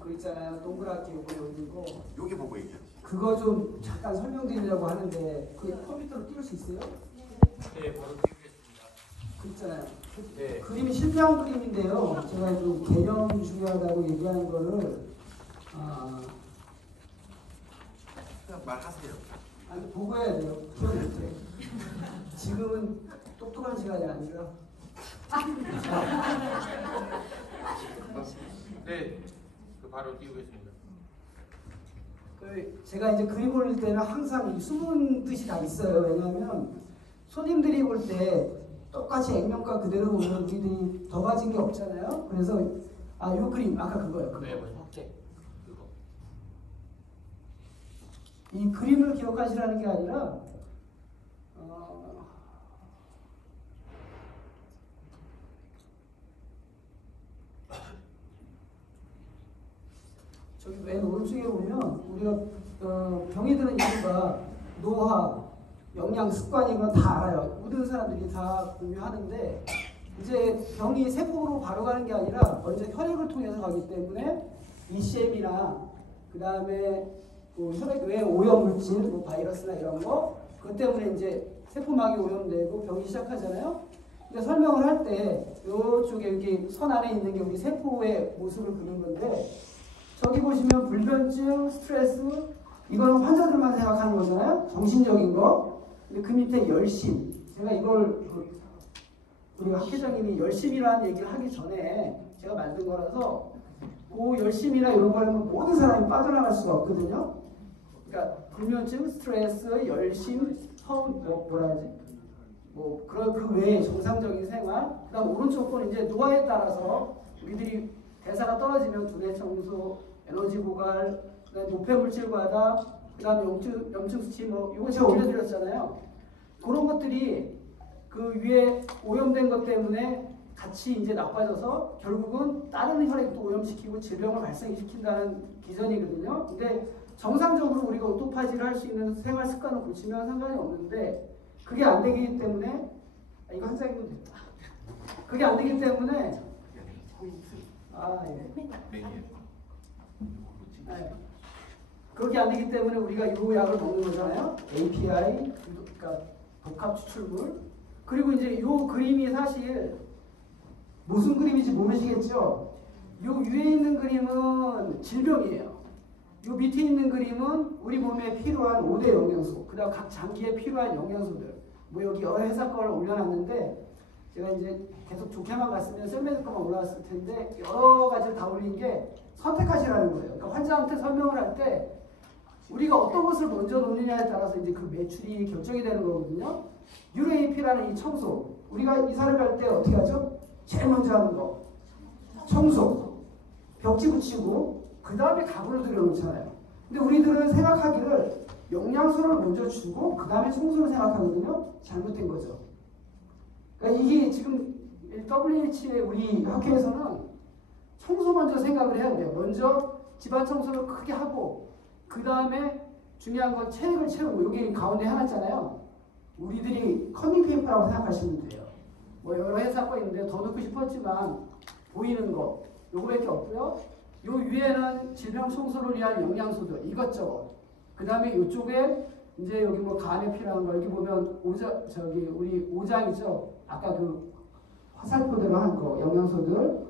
그 있잖아요. 동그랗게 보여지고. 여기 보고 얘기하지. 그거 좀 잠깐 설명드리려고 하는데 그 컴퓨터로 띄울 수 있어요? 네, 바로 띄우겠습니다. 그 있잖아요. 네. 그림이 실패한 그림인데요. 제가 좀 개념이 중요하다고 얘기하는 거를 그냥 말하세요. 아니 보고 해야 돼요. 그런데 지금은 똑똑한 시간이 아니라. 네, 바로 띄우겠습니다. 제가 이제 그림 올릴 때는 항상 이 숨은 뜻이 다 있어요. 왜냐하면 손님들이 볼 때 똑같이 액면가 그대로 보면 우리들이 더 가진 게 없잖아요. 그래서 요 그림 아까 그거요. 그거. 네, 확대. 그거. 이 그림을 기억하시라는 게 아니라 저기 맨 오른쪽에 보면 우리가 병이 드는 이유가 노화, 영양, 습관이건 다 알아요. 모든 사람들이 다 공유하는데 이제 병이 세포로 바로 가는 게 아니라 먼저 혈액을 통해서 가기 때문에 ECM이나 그 다음에 혈액 외에 오염물질, 뭐 바이러스나 이런 거 그것 때문에 이제 세포막이 오염되고 병이 시작하잖아요. 근데 설명을 할 때 이쪽에 이렇게 선 안에 있는 게 우리 세포의 모습을 그린 건데 저기 보시면 불면증, 스트레스 이거는 환자들만 생각하는 거잖아요. 정신적인 거. 근데 그 밑에 열심. 제가 이걸 우리 학회장님이 열심이라는 얘기를 하기 전에 제가 만든 거라서 그 열심이나 이런 거는 모든 사람이 빠져나갈 수가 없거든요. 그러니까 불면증, 스트레스, 열심, 뭐라 하지? 뭐 그런 그 외에 정상적인 생활. 그다음 오른쪽 거는 이제 노화에 따라서 우리들이 대사가 떨어지면 두뇌 청소, 에너지 고갈, 그다음 노폐물질 과다, 그다음 염증 수치 뭐 이거 제가 올려드렸잖아요. 그런 것들이 그 위에 오염된 것 때문에 같이 이제 나빠져서 결국은 다른 혈액도 오염시키고 질병을 발생시킨다는 기전이거든요. 근데 정상적으로 우리가 오토파지를 할 수 있는 생활 습관을 고치면 상관이 없는데 그게 안 되기 때문에 이거 한 장이면 됐다. 그게 안 되기 때문에 네. 그렇게 안 되기 때문에 우리가 이 약을 먹는 거잖아요. API, 그러니까 복합 추출물. 그리고 이제 이 그림이 사실 무슨 그림인지 모르시겠죠? 이 위에 있는 그림은 질병이에요. 이 밑에 있는 그림은 우리 몸에 필요한 5대 영양소, 그 다음 각 장기에 필요한 영양소들. 뭐 여기 여러 회사 거를 올려놨는데 제가 이제 계속 좋게만 갔으면 셀메드 거만 올라왔을 텐데 여러 가지를 다 올린 게 선택하시라는 거예요. 그러니까 환자한테 설명을 할 때 우리가 어떤 것을 먼저 놓느냐에 따라서 이제 그 매출이 결정이 되는 거거든요. UAP라는 이 청소. 우리가 이사를 갈 때 어떻게 하죠? 제일 먼저 하는 거. 청소. 벽지 붙이고 그 다음에 가구를 들여놓잖아요. 근데 우리들은 생각하기를 영양소를 먼저 주고 그 다음에 청소를 생각하거든요. 잘못된 거죠. 그러니까 이게 지금 WH의 우리 학회에서는 청소 먼저 생각을 해야 돼요. 먼저 집안 청소를 크게 하고 그 다음에 중요한 건 체액을 채우고 여기 가운데 해놨잖아요. 우리들이 커밍페이퍼라고 생각하시면 돼요. 뭐 여러 회사 거 있는데 더 넣고 싶었지만 보이는 거 요거밖에 없고요. 요 위에는 질병 청소를 위한 영양소들 이것저것. 그 다음에 이쪽에 이제 여기 뭐 간에 필요한 거 여기 보면 우리 오장이죠. 아까 그 화살표대로 한 거 영양소들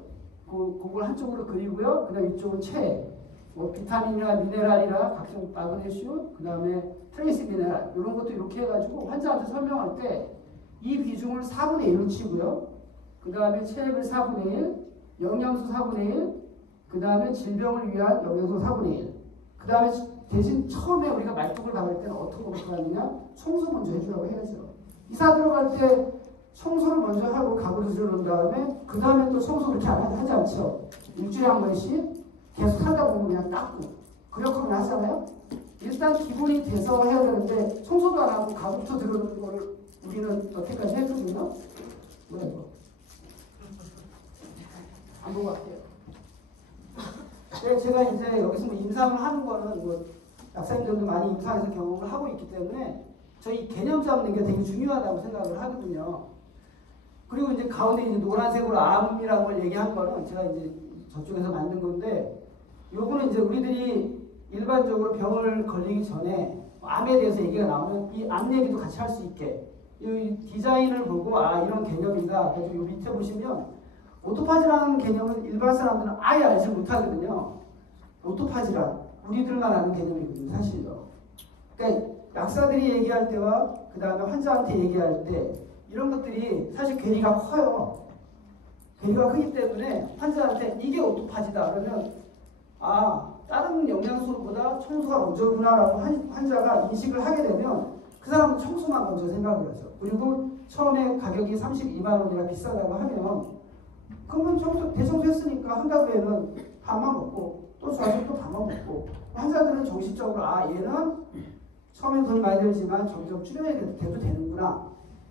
그걸 한쪽으로 그리고요. 그 다음 이쪽은 체액. 뭐 비타민이나 미네랄이나 각종 마그네슘, 그 다음에 트레이스 미네랄 이런 것도 이렇게 해가지고 환자한테 설명할 때 이 비중을 4분의 1로 치고요. 그 다음에 체액을 4분의 1, 영양소 4분의 1, 그 다음에 질병을 위한 영양소 4분의 1. 그 다음에 대신 처음에 우리가 말뚝을 박을 때는 어떤 것부터 하느냐? 청소 먼저 해주라고 해야죠. 이사 들어갈 때 청소를 먼저 하고 가구를 들여놓은 다음에 그 다음에 또 청소 그렇게 하지 않죠. 일주일에 한 번씩 계속 하다 보면 그냥 닦고 그렇게 하잖아요. 일단 기본이 돼서 해야 되는데 청소도 안 하고 가구부터 들어놓는 거를 우리는 여태까지 했거든요. 뭐야 이거? 안 본 것 같아요. 네, 제가 이제 여기서 뭐 임상을 하는 거는 뭐 약사님들도 많이 임상에서 경험을 하고 있기 때문에 저희 개념 잡는 게 되게 중요하다고 생각을 하거든요. 그리고 이제 가운데 이제 노란색으로 암이라는 걸 얘기한 거는 제가 이제 저쪽에서 만든 건데 요거는 이제 우리들이 일반적으로 병을 걸리기 전에 암에 대해서 얘기가 나오면 이 암 얘기도 같이 할 수 있게 이 디자인을 보고 아 이런 개념이다. 그래서 요 밑에 보시면 오토파지라는 개념은 일반 사람들은 아예 알지 못하거든요. 오토파지란 우리들만 아는 개념이거든요. 사실요. 그러니까 약사들이 얘기할 때와 그 다음에 환자한테 얘기할 때 이런 것들이 사실 괴리가 커요. 괴리가 크기 때문에 환자한테 이게 오토파지다 그러면 아 다른 영양소보다 청소가 먼저구나라고 환자가 인식을 하게 되면 그 사람은 청소만 먼저 생각을 하죠. 그리고 처음에 가격이 32만 원이라 비싸다고 하면 그러면 대청소했으니까 한 달 후에는 밥만 먹고 또 좋아서 또 밥만 먹고 환자들은 정신적으로 아 얘는 처음엔 돈이 많이 들지만 점점 줄여야 돼도 되는구나.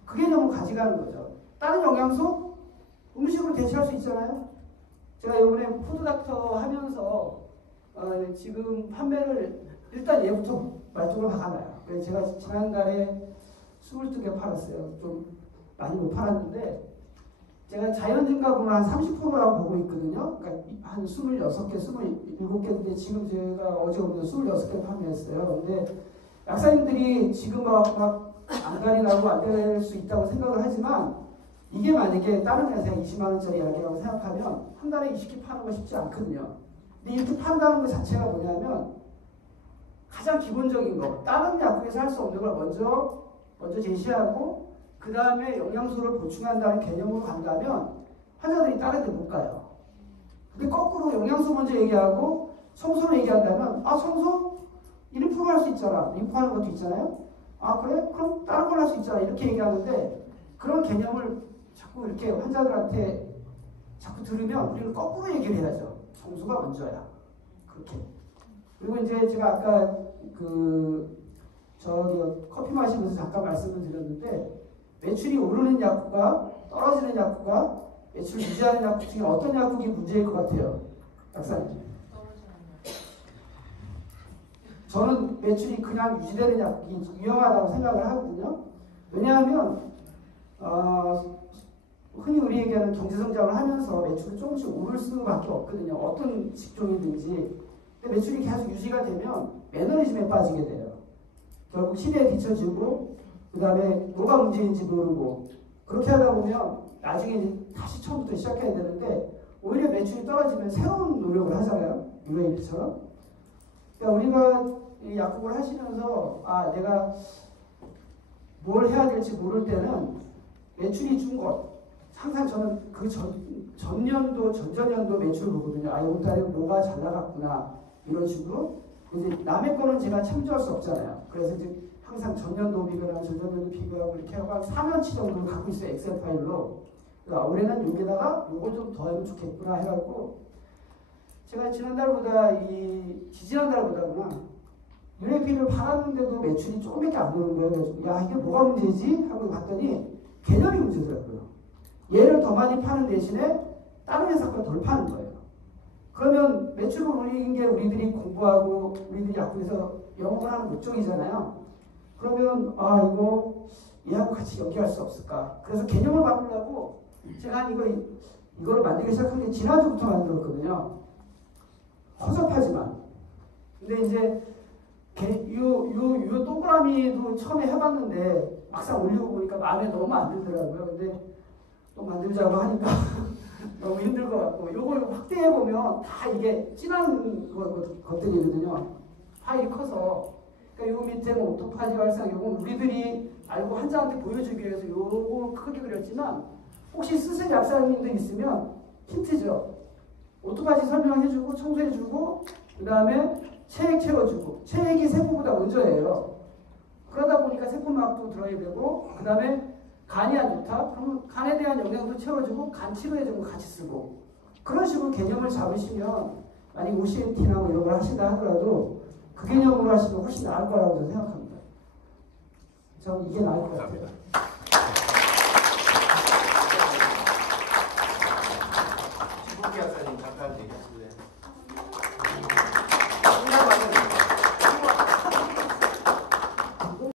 그 개념을 가져가는 거죠. 다른 영양소? 음식으로 대체할 수 있잖아요. 제가 이번에 푸드닥터 하면서 지금 판매를 일단 얘부터 말쪽으로 박아놔요. 그래서 제가 지난달에 22개 팔았어요. 좀 많이 못 팔았는데 제가 자연증가분을 한 30%라고 보고 있거든요. 그러니까 한 26개, 27개인데 지금 제가 어제 오늘 26개 판매했어요. 근데 약사님들이 지금 막 안달이 나고 안 될 수 있다고 생각을 하지만 이게 만약에 다른 회사에 20만 원짜리 약이라고 생각하면 한 달에 20개 파는 거 쉽지 않거든요. 근데 이렇게 판다는 것 자체가 뭐냐면 가장 기본적인 거 다른 약국에서 할 수 없는 걸 먼저 제시하고 그 다음에 영양소를 보충한다는 개념으로 간다면 환자들이 다른 데 못 가요. 근데 거꾸로 영양소 먼저 얘기하고 청소를 얘기한다면 아 청소? 1% 할 수 있잖아. 림프하는 것도 있잖아요. 아 그래? 그럼 다른 걸 할 수 있잖아. 이렇게 얘기하는데 그런 개념을 자꾸 이렇게 환자들한테 자꾸 들으면 우리는 거꾸로 얘기를 해야죠. 청소가 먼저야. 그렇게. 그리고 이제 제가 아까 커피 마시면서 잠깐 말씀을 드렸는데 매출이 오르는 약국과 떨어지는 약국과 매출 유지하는 약국 중에 어떤 약국이 문제일 것 같아요? 약사님. 저는 매출이 그냥 유지되는 약국이 위험하다고 생각을 하거든요. 왜냐하면 흔히 우리 얘기하는 경제성장을 하면서 매출이 조금씩 오를 수밖에 없거든요. 어떤 직종이든지. 근데 매출이 계속 유지가 되면 매너리즘에 빠지게 돼요. 결국 시대에 뒤처지고 그 다음에 뭐가 문제인지 모르고 그렇게 하다 보면 나중에 이제 다시 처음부터 시작해야 되는데 오히려 매출이 떨어지면 새로운 노력을 하잖아요. UAP처럼. 그러니까 우리가 이 약국을 하시면서 아 내가 뭘 해야 될지 모를 때는 매출이 준 것 항상 저는 그 전년도 전전년도 매출 보거든요. 아 이번 달에 뭐가 잘 나갔구나 이런 식으로 이제 남의 거는 제가 참조할 수 없잖아요. 그래서 이제 항상 전년도 비교랑 전전년도 비교하고 이렇게 하고 한 4년치 정도를 갖고 있어요. 엑셀 파일로. 그러니까 올해는 여기다가 요걸 좀 더 하면 좋겠구나 해갖고 제가 지난달보다 지지난달보다구나 UAP를 팔았는데도 매출이 조금밖에 안 오는 거예요. 그래서 야 이게 뭐가 문제지? 하고 봤더니 개념이 문제더라고요. 얘를 더 많이 파는 대신에 다른 회사 걸 덜 파는 거예요. 그러면 매출을 올리는 게 우리들이 공부하고 우리들이 약국에서 영업을 하는 목적이잖아요. 그러면 아 이거 얘하고 같이 연계할 수 없을까? 그래서 개념을 바꾸려고 제가 한 이거를 만들기 시작한 게 지난주부터 만들었거든요. 허접하지만. 근데 이제 요 동그라미도 처음에 해봤는데 막상 올리고 보니까 마음에 너무 안 들더라고요. 근데 또 만들자고 하니까 너무 힘들 것 같고 요걸 확대해보면 다 이게 진한 것들이거든요. 파일이 커서. 그러니까 요 밑에 뭐 오토파지 발상 요건 우리들이 알고 환자한테 보여주기 위해서 요걸 크게 그렸지만 혹시 쓰실 약사님들 있으면 힌트죠. 오토파지 설명해주고 청소해주고 그 다음에 체액 채워주고 체액이 세포보다 먼저예요. 그러다 보니까 세포막도 들어야 되고 그 다음에 간이 안 좋다? 그러면 간에 대한 영양도 채워주고 간 치료해주고 같이 쓰고 그런 식으로 개념을 잡으시면 만약 OCMT나 뭐 이런 걸 하신다 하더라도 그 개념으로 하시면 훨씬 나을 거라고 저는 생각합니다. 저는 이게 나을 것 같아요.